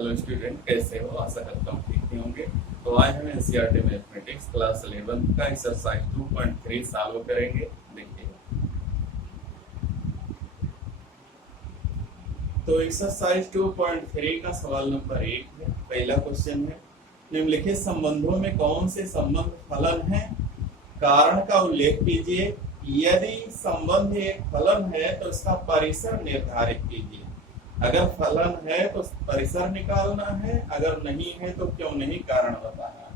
Hello student, कैसे हो? आशा करता हूँ ठीक ही होंगे। तो आज हम एनसीईआरटी मैथमेटिक्स क्लास 11 का एक्सरसाइज 2.3 सॉल्व करेंगे। देखिए, तो एक्सरसाइज 2.3 का सवाल नंबर 1 है। पहला क्वेश्चन है, निम्नलिखित संबंधों में कौन से संबंध फलन है? कारण का उल्लेख कीजिए। यदि संबंध एक फलन है तो इसका परिसर निर्धारित कीजिए। अगर फलन है तो परिसर निकालना है, अगर नहीं है तो क्यों नहीं कारण बताना है।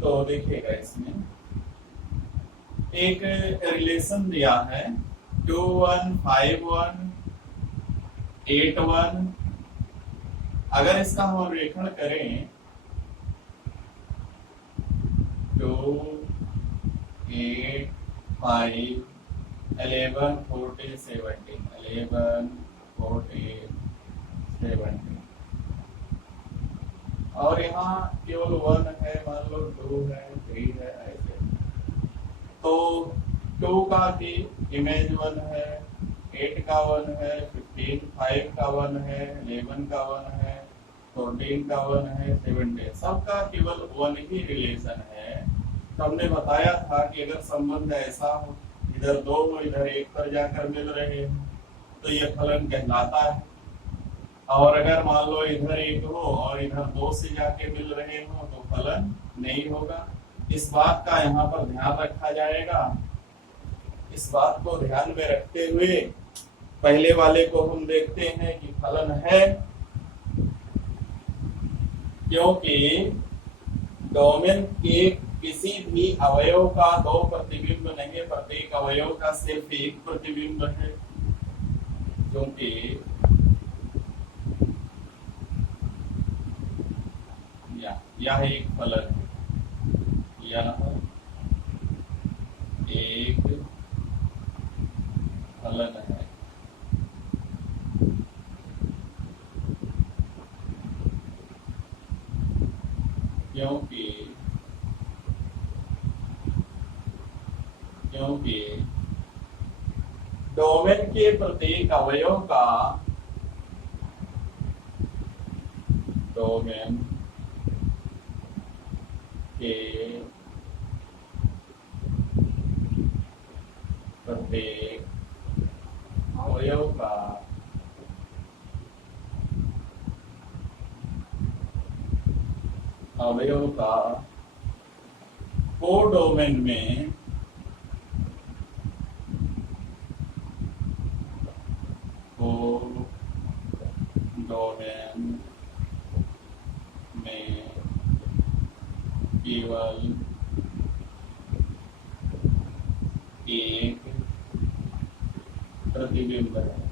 तो देखिएगा, इसमें एक रिलेशन दिया है 2 1 5 1 8 1। अगर इसका हम रेखण करें 2 8 5 11 14 17 11 14 17 और यहाँ केवल 1 है, मान लो 2 है, 3 है, ऐसे। तो 2 का भी इमेज 1 है, 8 का 1 है, 15 5 का 1 है, 11 का 1 है, 14 का 1 है, 17 सबका केवल 1 ही रिलेशन है। तो हमने बताया था कि अगर संबंध ऐसा हो, इधर 2 हो, इधर 1 पर जाकर मिल रहे हो, तो ये फलन कहलाता है। और अगर मान लो इधर 1 हो और इधर 2 से जाके मिल रहे हो तो फलन नहीं होगा। इस बात का यहाँ पर ध्यान रखा जाएगा। इस बात को ध्यान में रखते हुए पहले वाले को हम देखते हैं कि फलन है, क्योंकि डोमेन के किसी भी अवयव का 2 प्रतिबिंब नहीं है, प्रत्येक अवयव का सिर्फ 1 प्रतिबिंब है। क्योंकि यह एक फलन है, यह एक फलन है। क्योंकि डोमेन के प्रत्येक अवयव का डोमेन के प्रत्येक अवयव का कोडोमेन में केवल एक प्रतिबिंब है।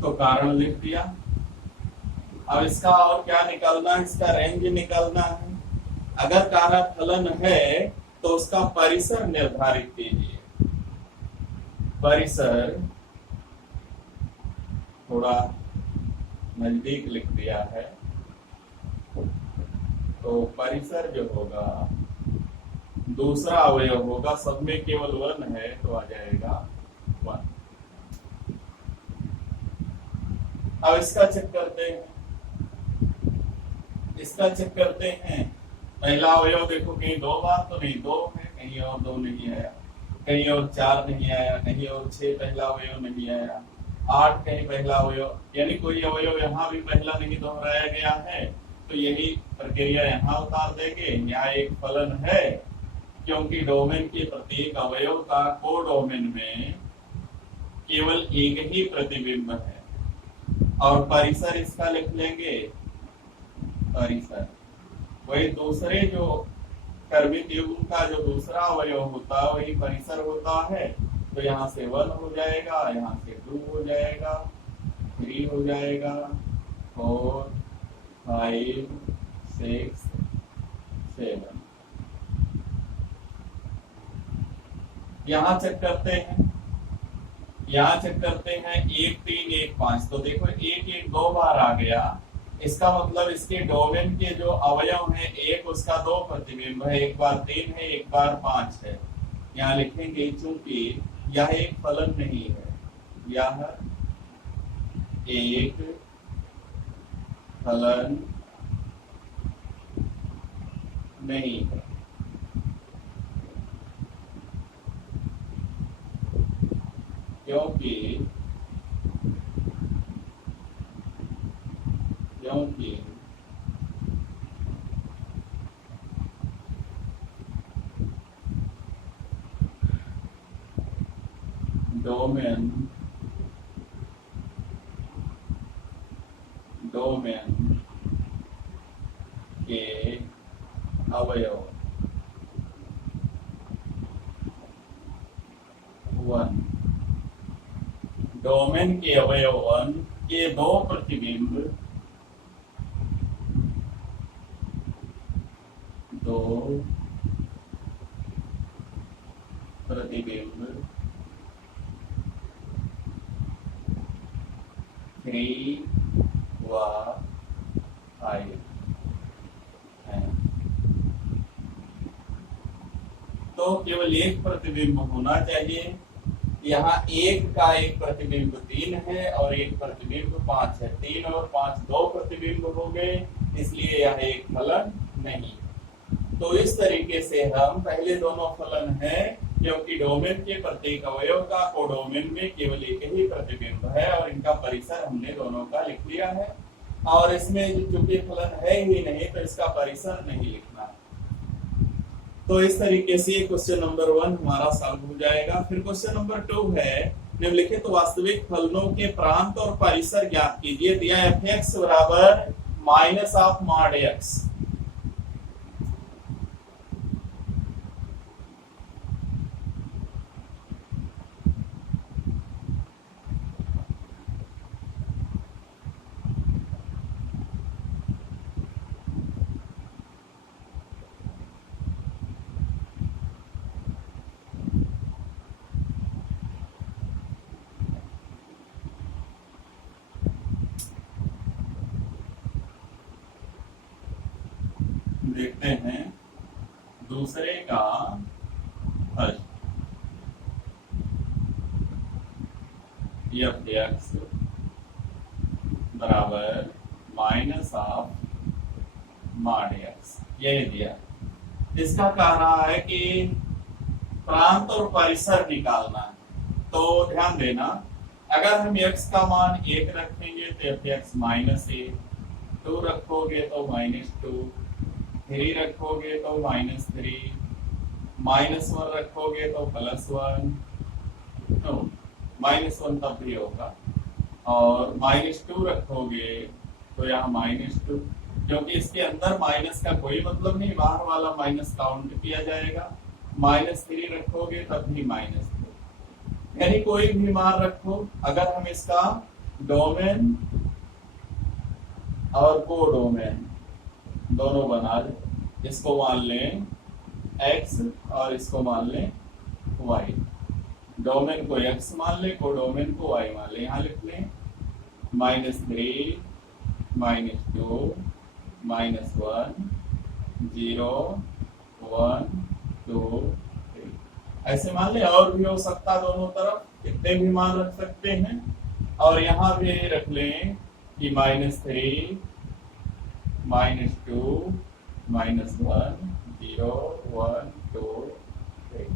तो कारण लिख दिया। अब इसका और क्या निकालना है? इसका रेंज निकालना है। अगर कारण फलन है तो उसका परिसर निर्धारित कीजिए। परिसर थोड़ा नजदीक लिख दिया है, तो परिसर जो होगा दूसरा अवयव होगा, सब में केवल 1 है तो आ जाएगा 1। अब इसका चेक करते हैं। पहला अवयव देखो, कहीं 2 बार तो नहीं, 2 है, कहीं और 2 नहीं आया, कहीं और 4 नहीं आया, कहीं और 6 पहला अवयव नहीं आया, 8 कहीं पहला अवयव, यानी कोई अवयव यहाँ भी पहला नहीं दोहराया गया है। तो यही प्रक्रिया यहाँ उतार देंगे। यहाँ एक फलन है क्योंकि डोमेन के प्रत्येक अवयव का कोडोमेन में केवल एक ही प्रतिबिंब है। और परिसर इसका लिख लेंगे, परिसर वही दूसरे जो कर्मित युग्म का जो दूसरा अवयव होता है वही परिसर होता है। तो यहाँ से 1 हो जाएगा, यहाँ से 2 हो जाएगा, 3 हो जाएगा, 4 5 6 7। यहाँ चेक करते हैं 1 3 1 5। तो देखो 1 1 2 बार आ गया, इसका मतलब इसके डोमेन के जो अवयव हैं, एक उसका दो प्रतिबिंब है, एक बार 3 है, एक बार 5 है। यहाँ लिखेंगे चूंकि यह एक फलन नहीं है, यह एक फलन नहीं है, क्योंकि डोमेन के अवयव 1, डोमेन के अवयव 1 के दो प्रतिबिंब थ्री व 5 है। तो केवल एक प्रतिबिंब होना चाहिए। यहाँ एक का एक प्रतिबिंब 3 है और एक प्रतिबिंब 5 है। 3 और 5 दो प्रतिबिंब हो गए, इसलिए यह एक फलन नहीं। तो इस तरीके से हम पहले दोनों फलन है, क्योंकि डोमेन के प्रत्येक अवयव का कोडोमेन में केवल एक ही प्रतिबिंब है और इनका परिसर हमने दोनों का लिख लिया है। और इसमें चूंकि फलन है ही नहीं तो इसका परिसर नहीं लिखना। तो इस तरीके से क्वेश्चन नंबर 1 हमारा सॉल्व हो जाएगा। फिर क्वेश्चन नंबर 2 है, निम्नलिखित वास्तविक फलनों के प्रांत और परिसर ज्ञात कीजिए। दिया f(x) बराबर माइनस ऑफ मॉड x। देखते हैं दूसरे का हल। f(x) बराबर माइनस ऑफ मॉड x, यही दिया। इसका कह रहा है कि प्रांत और परिसर निकालना है। तो ध्यान देना, अगर हम x का मान 1 रखेंगे तो f(x) -1, 2 रखोगे तो -2, 3 रखोगे तो -3, -1 रखोगे तो +1, -1 तब भी होगा, और -2 रखोगे तो यहाँ -2, क्योंकि इसके अंदर माइनस का कोई मतलब नहीं, बाहर वाला माइनस काउंट किया जाएगा। -3 रखोगे तब भी -2, यानी कोई भी मान रखो। अगर हम इसका डोमेन और कोडोमेन दोनों बना ले, इसको मान लें x और इसको मान लें y। डोमेन को x मान ले, कोडोमेन को y मान ले। यहाँ लिख लें -3, -2, -1, 0, 1, 2, 3 ऐसे मान ले। और भी हो सकता, दोनों तरफ कितने भी मान रख सकते हैं। और यहाँ भी रख लें कि -3, -2, -1, 0, 1, 2, 3।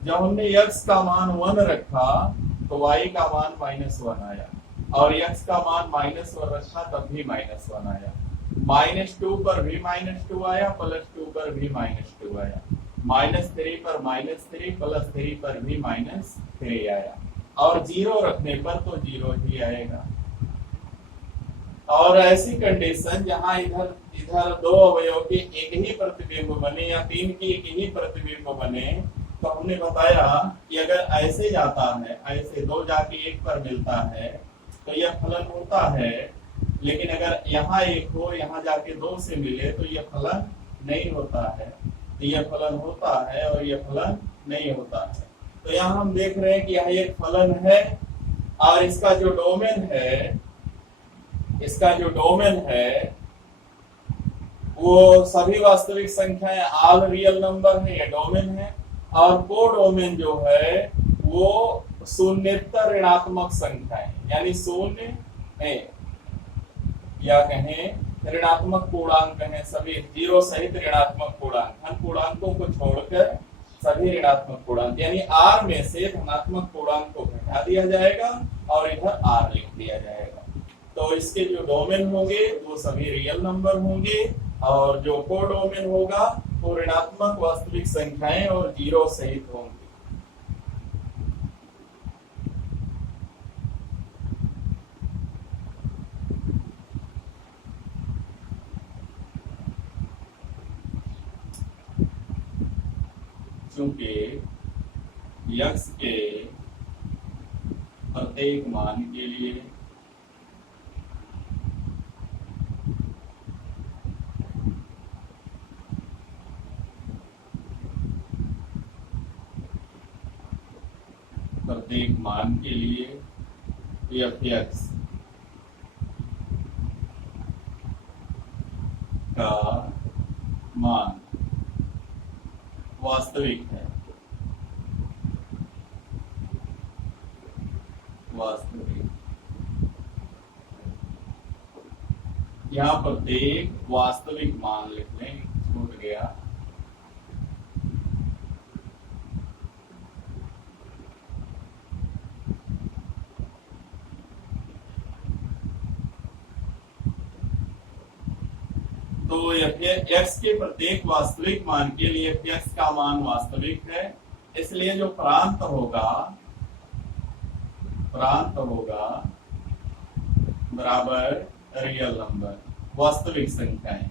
जब हमने x का मान 1 रखा तो y का मान -1 आया, और x का मान -1 रखा तब भी -1 आया। -2 पर भी -2 आया, +2 पर भी -2 आया, -3 पर -3, +3 पर भी -3 आया, और 0 रखने पर तो 0 ही आएगा। और ऐसी कंडीशन जहां इधर दो अवयव के एक ही प्रतिबिंब बने या 3 की एक ही प्रतिबिंब बने, तो हमने बताया कि अगर ऐसे जाता है, ऐसे 2 जाके 1 पर मिलता है तो यह फलन होता है। लेकिन अगर यहाँ 1 हो, यहाँ जाके 2 से मिले तो यह फलन नहीं होता है। तो यह फलन होता है और यह फलन नहीं होता है। तो यहाँ हम देख रहे हैं कि यह एक फलन है, और इसका जो डोमेन है इसका जो डोमेन है वो सभी वास्तविक संख्याएं ऑल रियल नंबर है, ये डोमेन है। और कोडोमेन जो है वो शून्यतर ऋणात्मक संख्याएं, यानी शून्य है या कहें ऋणात्मक पूर्णांक है, सभी जीरो सहित ऋणात्मक पूर्णांक, धन पूर्णांकों को छोड़कर सभी ऋणात्मक पूर्णांक, यानी आर में से धनात्मक पूर्णांक को घटा दिया जाएगा और इधर आर लिख दिया जाएगा। तो इसके जो डोमेन होंगे वो सभी रियल नंबर होंगे और जो कोडोमेन होगा वो ऋणात्मक वास्तविक संख्याएं और जीरो सहित होंगे। चूंकि यक्स के प्रत्येक मान के लिए एफ एक्स का मान वास्तविक है, वास्तविक, यहाँ प्रत्येक वास्तविक मान लिख लें, छूट गया। तो एक्स के प्रत्येक वास्तविक मान के लिए एक्स का मान वास्तविक है, इसलिए जो प्रांत होगा बराबर रियल नंबर, वास्तविक संख्याएं।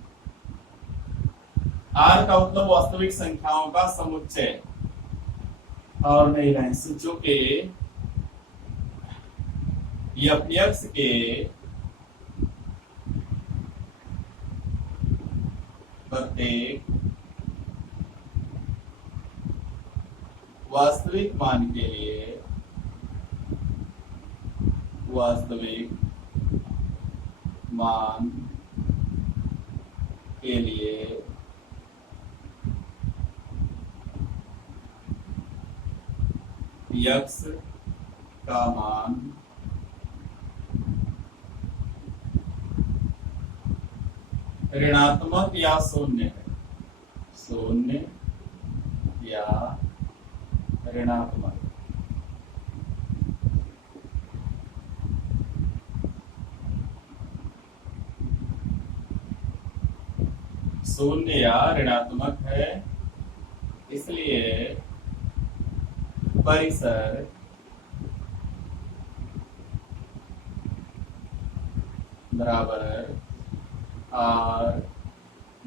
आर का मतलब वास्तविक संख्याओं का समुच्चय और नहीं रहे, चूंकि एक्स के प्रत्येक वास्तविक मान के लिए वास्तविक मान के लिए यक्स का मान ऋणात्मक या शून्य है, शून्य या ऋणात्मक। शून्य या ऋणात्मक है, इसलिए परिसर बराबर आर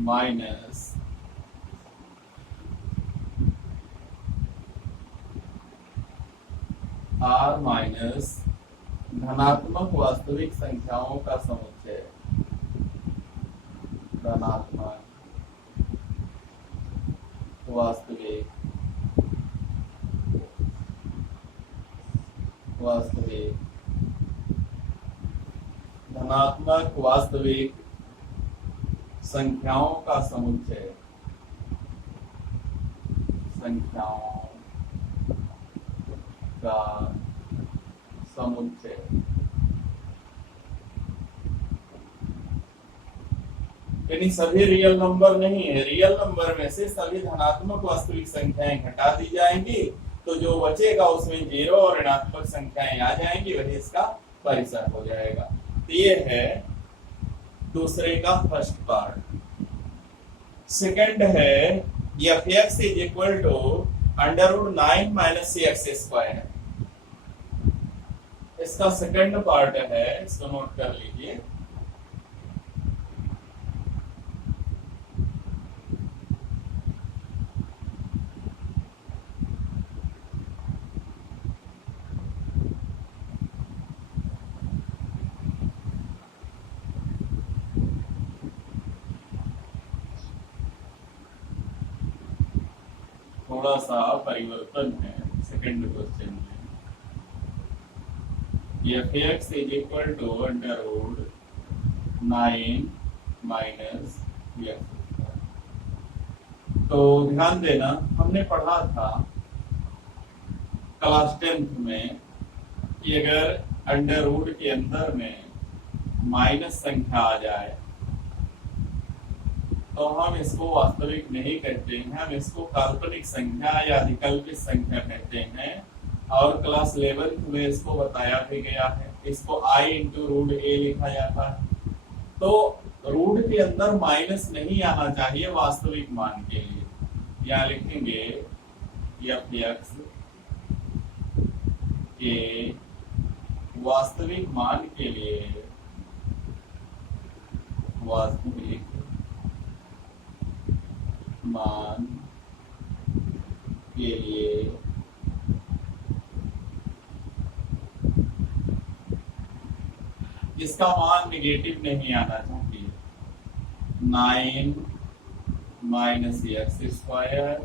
माइनस धनात्मक वास्तविक संख्याओं का समुच्चय, धनात्मक वास्तविक धनात्मक वास्तविक संख्याओं का समुच्चय, संख्याओं का समुच्चय। यानी सभी रियल नंबर नहीं है, रियल नंबर में से सभी धनात्मक वास्तविक संख्याएं घटा दी जाएंगी, तो जो बचेगा उसमें जीरो और ऋणात्मक संख्याएं आ जाएंगी, वही इसका परिसर हो जाएगा। तो ये है दूसरे का फर्स्ट पार्ट। सेकंड है f x is equal to √9 - cx²। इसका सेकंड पार्ट है, इसको नोट कर लीजिए। थोड़ा सा परिवर्तन है सेकंड क्वेश्चन में। F x is equal to √9 9 minus x। तो ध्यान देना, हमने पढ़ा था क्लास 10th में कि अगर अंडर रूट के अंदर में माइनस संख्या आ जाए तो हम इसको वास्तविक नहीं कहते हैं, हम इसको काल्पनिक संख्या या अधिकल्पित संख्या कहते हैं। और क्लास 11th में इसको बताया भी गया है, इसको i इंटू रूट ए लिखा जाता है। तो रूट के अंदर माइनस नहीं आना चाहिए वास्तविक मान के लिए। यहाँ लिखेंगे f(x) के वास्तविक मान के लिए, वास्तविक मान के लिए इसका मान निगेटिव नहीं आना चाहिए। 9 minus x²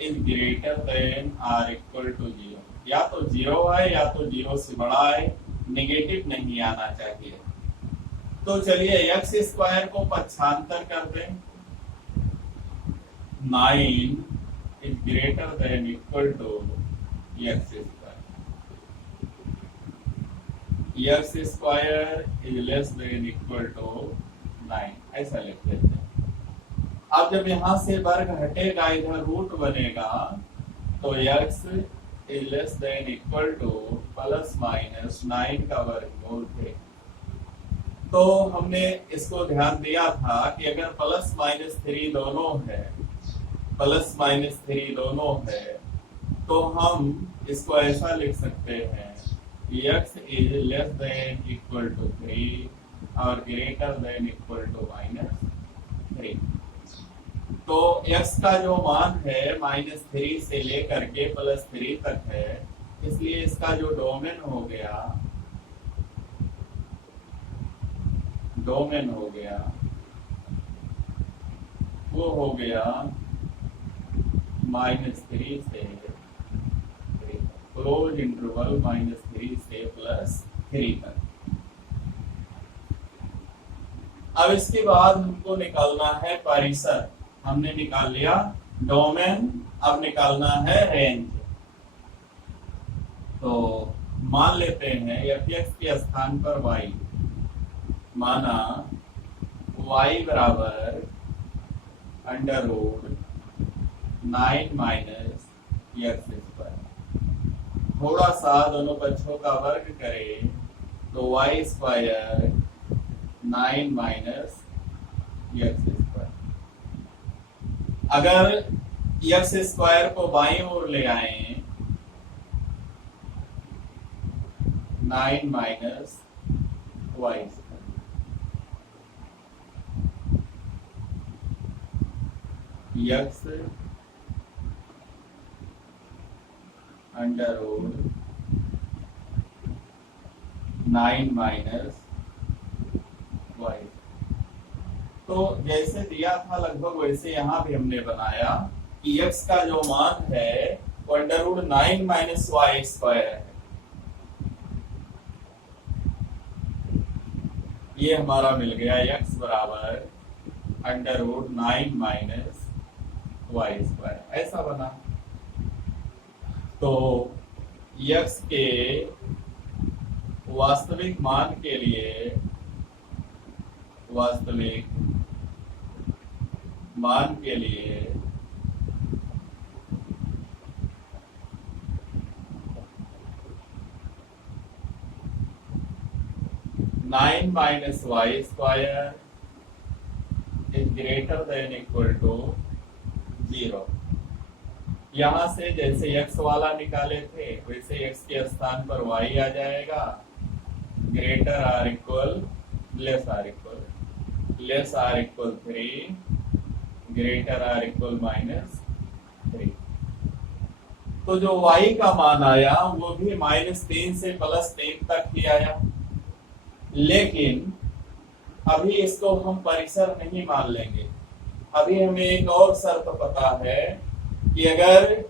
is greater than or equal to 0। या तो 0 है या तो 0 से बड़ा है, निगेटिव नहीं आना चाहिए। तो चलिए x² को पक्षांतर कर दें। 9 is greater than equal to x²। x² is less than equal to 9, ऐसा लिख देते हैं। अब जब यहां से वर्ग हटेगा, इधर रूट बनेगा, तो x is less than equal two plus minus 9 का वर्गमूल है। तो हमने इसको ध्यान दिया था कि अगर प्लस माइनस 3 दोनों है, प्लस माइनस 3 दोनों है, तो हम इसको ऐसा लिख सकते हैं x is less than equal to 3 और ग्रेटर देन इक्वल टू -3। तो x का जो मान है -3 से लेकर के +3 तक है, इसलिए इसका जो डोमेन हो गया, वो हो गया -3 से क्लोज इंटरवल -3 से +3 तक। अब इसके बाद हमको निकालना है परिसर। हमने निकाल लिया डोमेन, अब निकालना है रेंज। तो मान लेते हैं f(x) के स्थान पर y, माना y बराबर अंडर रूट 9 माइनस x²। थोड़ा सा दोनों पक्षों का वर्ग करें तो y² 9 माइनस x²। अगर x² को बाईं ओर ले आए, 9 minus y²। x under root 9 minus y। तो जैसे दिया था लगभग वैसे यहां भी हमने बनाया कि x का जो मान है वो अंडर रूट 9 माइनस y² है। ये हमारा मिल गया x बराबर अंडर रूट 9 माइनस y², ऐसा बना। तो x के वास्तविक मान के लिए, वास्तविक मान के लिए nine minus y² is greater than equal to 0। यहां से जैसे x वाला निकाले थे वैसे x के स्थान पर y आ जाएगा, greater or equal less or equal, less or equal 3, greater or equal -3। तो जो y का मान आया वो भी -3 से +3 तक ही आया। लेकिन अभी इसको हम परिसर नहीं मान लेंगे। अभी हमें एक और शर्त पता है कि अगर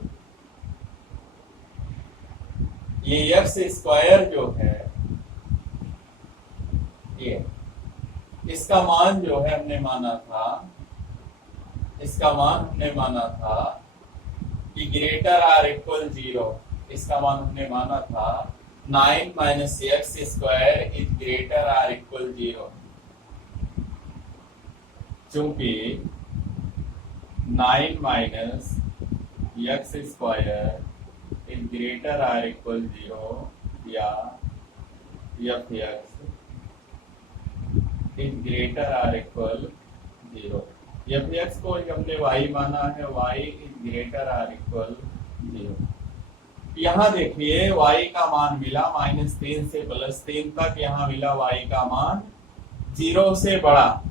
ये x² जो है, इसका मान जो है हमने माना था, इसका मान हमने माना था कि ग्रेटर आर इक्वल 0। इसका मान हमने माना था 9 minus x square is greater or equal 0। चूंकि 9 minus x square is greater or equal 0 या F x is greater or equal 0। F x को हमने y माना है, y is greater or equal 0। यहाँ देखिए y का मान मिला -3 से +3 तक, यहाँ मिला y का मान 0 से बड़ा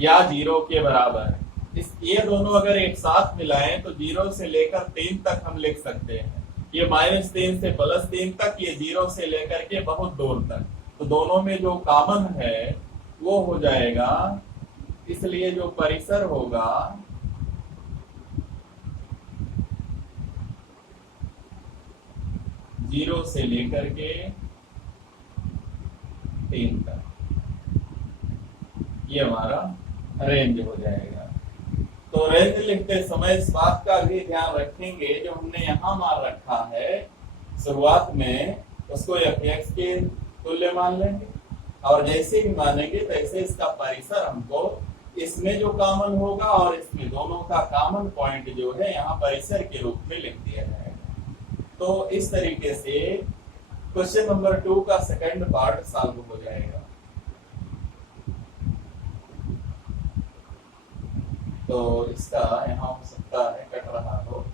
या 0 के बराबर। ये दोनों अगर एक साथ मिलाएं तो 0 से लेकर 3 तक हम लिख सकते हैं। ये -3 से +3 तक, ये 0 से लेकर के बहुत दूर तक, तो दोनों में जो कॉमन है वो हो जाएगा। इसलिए जो परिसर होगा जीरो से लेकर के 3 तक, ये हमारा रेंज हो जाएगा। तो रेंज लिखते समय इस बात का भी ध्यान रखेंगे, जो हमने यहाँ मान रखा है शुरुआत में, उसको f(x) के तुल्य मान लेंगे, और जैसे ही मानेंगे तैसे इसका परिसर हमको इसमें जो कॉमन होगा और इसमें दोनों का कॉमन पॉइंट जो है यहाँ परिसर के रूप में लिख दिया जाएगा। तो इस तरीके से क्वेश्चन नंबर 2 का सेकंड पार्ट सॉल्व हो जाएगा। तो इसका यहाँ हो सकता है कट रहा हो,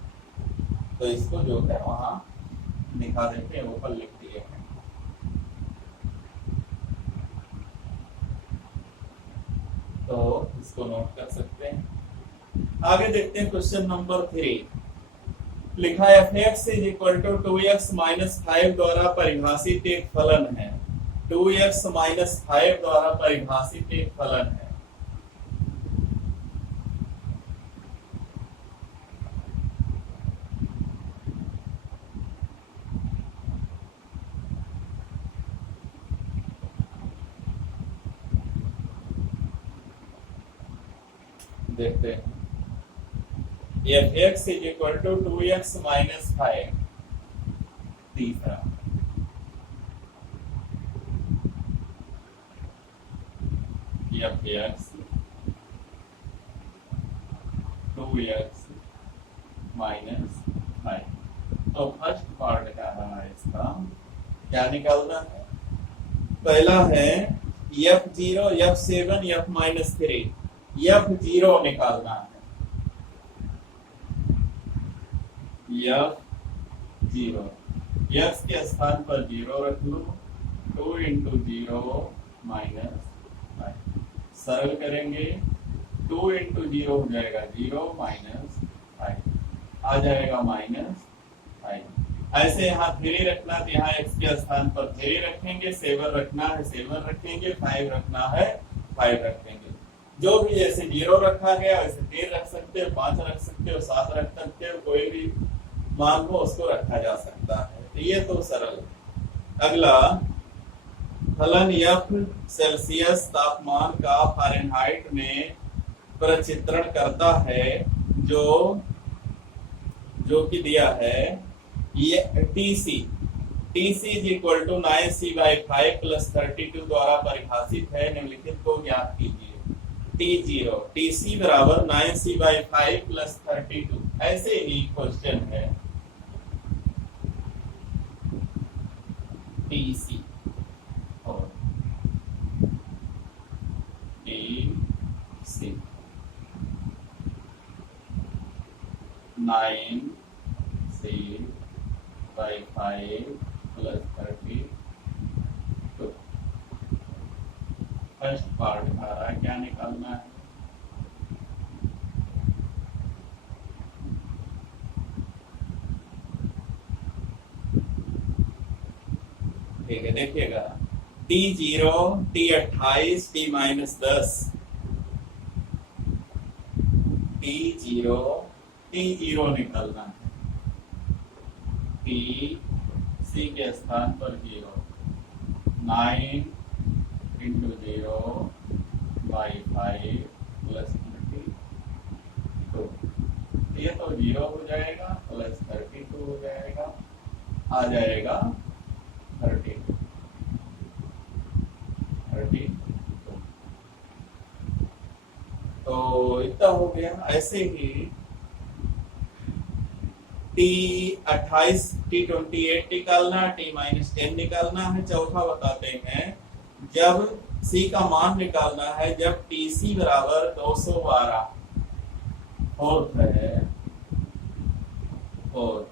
तो इसको जो है वहां दिखा देते हैं, ऊपर लिख दिए हैं। तो इसको नोट कर सकते हैं। आगे देखते हैं क्वेश्चन नंबर 3। लिखा है f(x) is equal to 2x minus 5 द्वारा परिभाषित एक फलन है। 2x माइनस 5 द्वारा परिभाषित एक फलन है। देखते हैं f(x) is equal to 2x minus 5। तीसरा f(x) 2x माइनस 5। तो फर्स्ट पार्ट क्या रहा है इसका, क्या निकालना है? पहला है f(0), f(7), f-3। f(0) निकालना है। f(0) x के स्थान पर 0 रख लो, 2 इंटू 0 माइनस 5। सरल करेंगे 2 इंटू 0 हो जाएगा 0 माइनस 5, आ जाएगा -5। ऐसे यहाँ 3 रखना, तो यहाँ x के स्थान पर 3 रखेंगे, 7 रखना है 7 रखेंगे, 5 रखना है 5 रखेंगे। जो भी जैसे 0 रखा गया वैसे 3 रख सकते हो, 5 रख सकते हो, 7 रख सकते हो, कोई भी मान हो उसको रखा जा सकता है। तो ये तो सरल। अगला फलन f सेल्सियस तापमान का फ़ारेनहाइट में प्रचित्रण करता है, जो कि दिया है ये TC is equal to 9c/5 + 32 द्वारा परिभाषित है। निम्नलिखित को ज्ञात कीजिए। T0 TC बराबर 9c/5 + 32। ऐसे ही क्वेश्चन है TC और TC 9c/5 + 32। फर्स्ट पार्ट हमारा क्या निकालना है? ठीक है, देखिएगा T0 T28 T-10 T0 निकालना है। TC के स्थान पर 0, 9 इंटू 0 बाई 5 प्लस 32, ये तो 0 हो जाएगा, प्लस 32 हो जाएगा, आ जाएगा 32। तो इतना हो गया। ऐसे ही T28 T28 निकालना, T-10 निकालना है। चौथा बताते हैं, जब C का मान निकालना है जब TC बराबर 212, फोर्थ है, और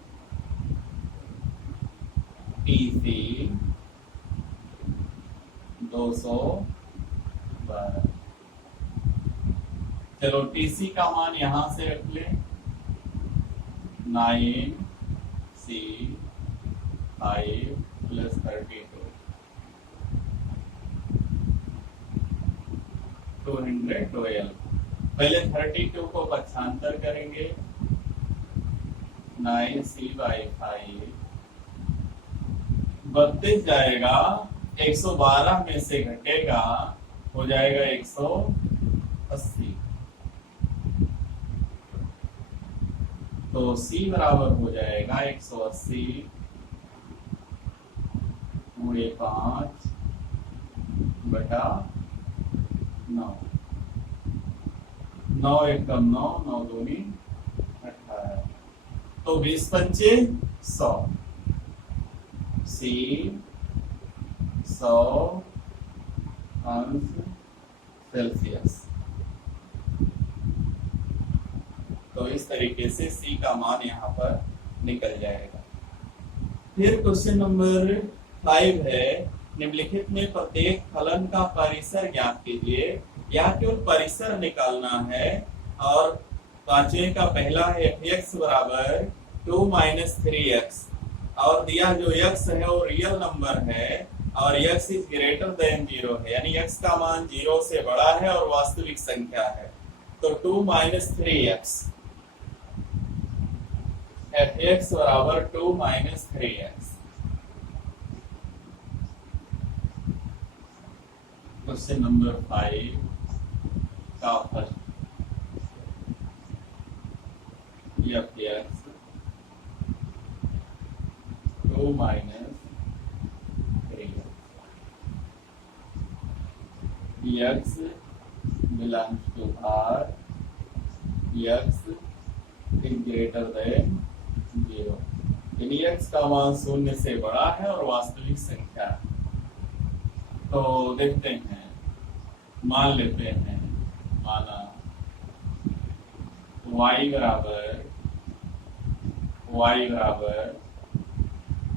TC 212। चलो TC का मान यहां से रख ले, 9C5 प्लस 32, 212। पहले 32 को पक्षांतर करेंगे, 9C/5 32 जाएगा, 112 में से घटेगा, हो जाएगा 180। तो C बराबर हो जाएगा 180 गुणे 5 बटा 9, 9 एकम 9, 9 दूनी 18, तो 20 पंचे 100, C 100 अंश सेल्सियस। तो इस तरीके से C का मान यहाँ पर निकल जाएगा। फिर क्वेश्चन नंबर 5 है, निम्नलिखित में प्रत्येक फलन का परिसर ज्ञात कीजिए। या केवल परिसर निकालना है। और पांचवें का पहला है f(x) बराबर 2 - 3x, और दिया जो x है वो रियल नंबर है और x इज ग्रेटर देन 0 है, यानी x का मान 0 से बड़ा है और वास्तविक संख्या है। तो 2 - 3x, f(x) बराबर 2 - 3x। क्वेश्चन नंबर 5 का first, f(x) 2 - 3x, x belongs to R, x is greater than 0, यानी x का मान 0 से बड़ा है और वास्तविक संख्या है। तो देखते हैं, मान लेते हैं, माना y बराबर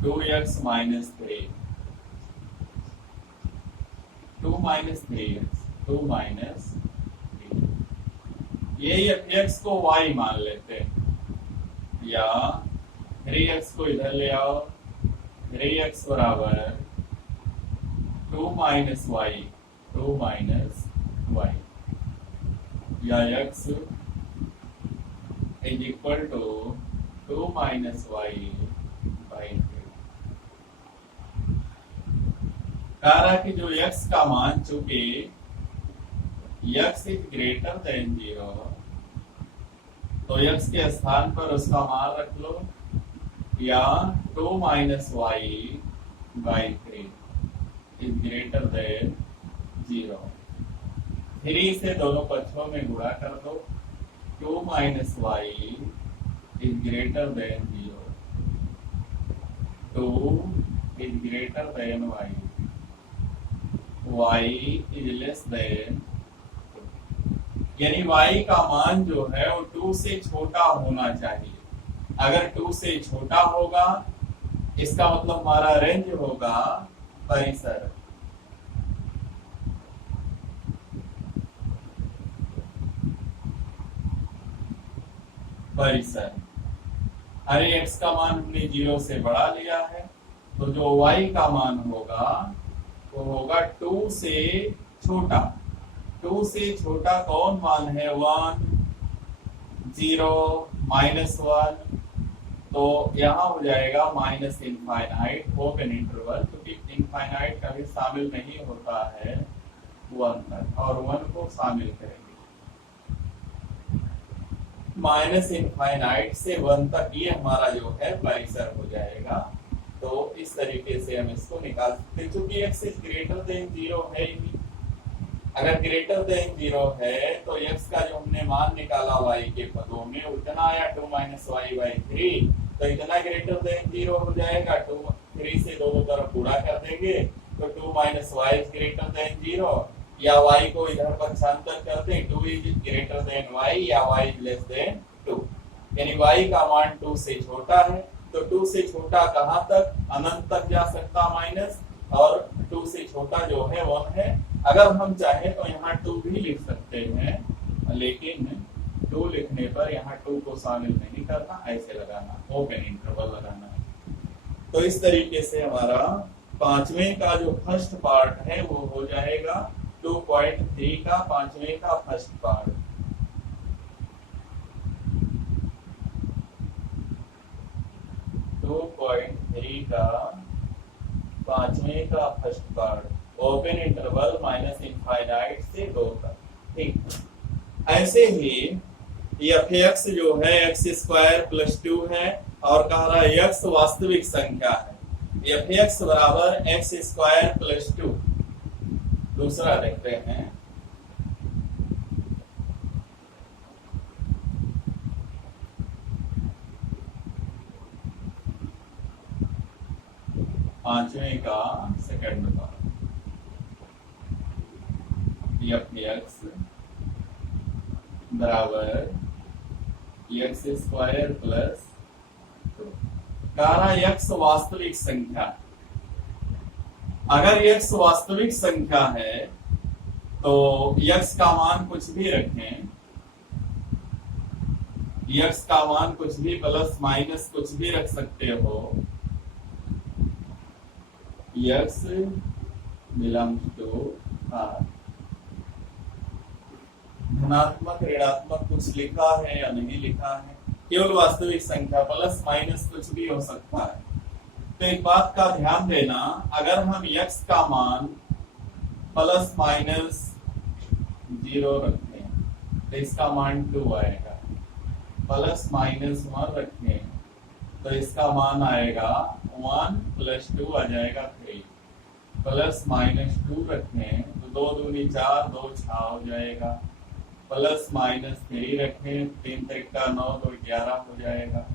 2x - 3, 2 - 3x, 2 - 3, ये f(x) को y मान लेते हैं, या 3x को इधर ले आओ, 3x बराबर 2 - y, 2 - y, या x is equal to 2 - y/3। कह रहा कि जो x का मान, चूंकि x इज ग्रेटर देन 0, तो x के स्थान पर उसका मान रख लो, या 2 - y/3 इज ग्रेटर देन 0। 3 से दोनों पक्षों में गुणा कर दो, 2 - y is greater than 0, 2 is greater than y is less then, यानी y का मान जो है वो 2 से छोटा होना चाहिए। अगर 2 से छोटा होगा, इसका मतलब हमारा रेंज होगा परिसर। परिसर, अरे x का मान हमने 0 से बढ़ा लिया है, तो जो y का मान होगा वो होगा 2 से छोटा। 2 से छोटा कौन मान है? 1, 0, -1, तो यहाँ हो जाएगा -इनफाइनाइट ओपन इंटरवल, क्योंकि इनफाइनाइट कभी शामिल नहीं होता है 1 तक और 1 को शामिल करेंगे। माइनस इनफाइनाइट से 1 तक ये हमारा जो है परिसर हो जाएगा। तो इस तरीके से हम इसको निकाल सकते हैं, क्योंकि x इज ग्रेटर देन 0 है ही। अगर ग्रेटर देन 0 है तो x का जो हमने मान निकाला y के पदों में उतना आया 2 माइनस वाई बाई 3, तो इतना ग्रेटर देन 0 हो जाएगा। 2 3 से दोनों तरफ पूरा कर देंगे तो 2 minus y is greater than 0, या y को इधर पक्षांतर करते हैं 2 इज ग्रेटर देन y या y इज लेस देन 2, यानी y का मान 2 से छोटा है। तो 2 से छोटा कहां तक? अनंत तक जा सकता माइनस, और 2 से छोटा जो है 1 है। अगर हम चाहें तो यहाँ 2 भी लिख सकते हैं, लेकिन 2 लिखने पर यहाँ 2 को शामिल नहीं करना, ऐसे लगाना, ओपन इंटरवल लगाना है। तो इस तरीके से हमारा पांचवें का जो फर्स्ट पार्ट है वो हो जाएगा 2.3 का पांचवें का फर्स्ट पार्ट। का पांचवें का first part, open interval minus infinite से 2 तक। ठीक, ऐसे ही एफ एक्स जो है एक्स स्क्वायर प्लस 2 है और कह रहा है एक्स वास्तविक संख्या है। एफ एक्स बराबर एक्स स्क्वायर प्लस 2। दूसरा देखते हैं, पांचवें का सेकंड पार्ट, एफ एक्स बराबर एक्स स्क्वायर प्लस 2। कहा एक्स वास्तविक संख्या। अगर एक्स वास्तविक संख्या है तो एक्स का मान कुछ भी रखें, एक्स का मान कुछ भी प्लस माइनस कुछ भी रख सकते हो। X belongs to R. धनात्मक ऋणात्मक कुछ लिखा है या नहीं लिखा है, केवल वास्तविक संख्या, प्लस माइनस कुछ भी हो सकता है। तो एक बात का ध्यान देना, अगर हम x का मान प्लस माइनस 0 रखें तो इसका मान 2 आएगा। प्लस माइनस 1 रखें तो इसका मान आएगा 1 प्लस 2 आ जाएगा 3। प्लस माइनस 2 रखें तो 2 दूनी 4, 2 6 हो जाएगा। प्लस माइनस 3 रखें, 3 3 9, तो 11 हो जाएगा।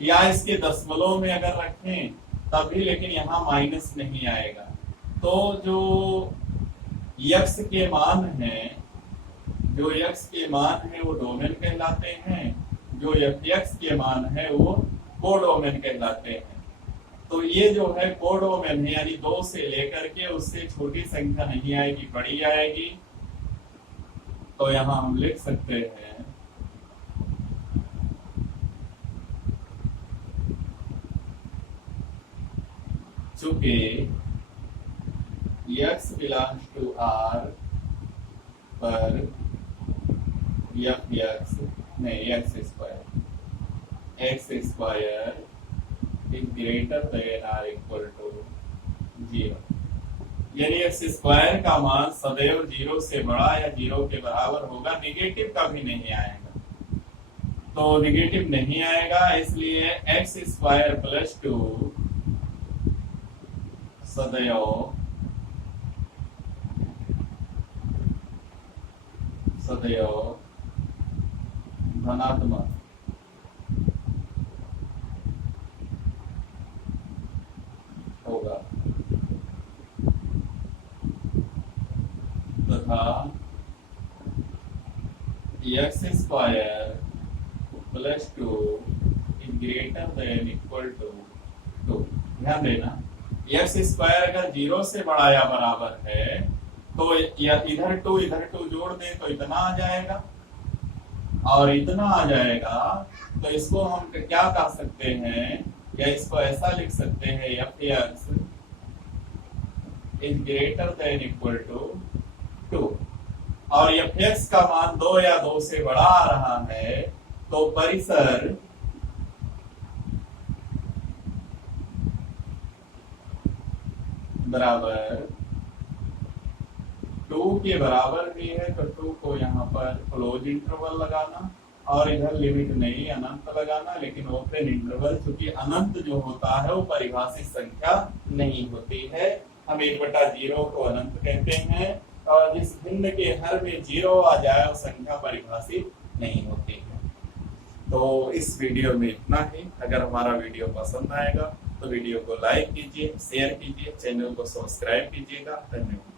या इसके दशमलव में अगर रखें तब भी, लेकिन यहाँ माइनस नहीं आएगा। तो जो x के मान है, जो x के मान है वो डोमेन कहलाते हैं, जो fx के मान है वो कोडोमेन कहलाते हैं। तो ये जो है कोडोमेन है, यानी 2 से लेकर के उससे छोटी संख्या नहीं आएगी, बड़ी आएगी। तो यहाँ हम लिख सकते हैं चूंकि x बिलोंग्स टू r पर x नहीं, x square is greater than or equal to 0, यानी x स्क्वायर का मान सदैव 0 से बड़ा या 0 के बराबर होगा, निगेटिव कभी नहीं आएगा। तो निगेटिव नहीं आएगा, इसलिए x स्क्वायर प्लस 2 सदैव धनात्मक होगा तथा x square plus 2 is greater than equal to 2। ध्यान देना, x स्क्वायर अगर 0 से बड़ा या बराबर है तो या इधर 2 जोड़ दे तो इतना आ जाएगा, और इतना आ जाएगा तो इसको हम क्या कह सकते हैं, या इसको ऐसा लिख सकते हैं f x is greater than equal to 2। और एफ एक्स का मान 2 या 2 से बड़ा आ रहा है तो परिसर बराबर 2 के बराबर भी है तो 2 को यहाँ पर क्लोज इंटरवल लगाना, और इधर लिमिट नहीं अनंत लगाना, लेकिन ओपन इंटरवल चूंकि अनंत जो होता है वो परिभाषित संख्या नहीं होती है। हम 1/0 को अनंत कहते हैं, और जिस भिन्न के हर में 0 आ जाए वो संख्या परिभाषित नहीं होती है। तो इस वीडियो में इतना ही। अगर हमारा वीडियो पसंद आएगा तो वीडियो को लाइक कीजिए, शेयर कीजिए, चैनल को सब्सक्राइब कीजिएगा। धन्यवाद।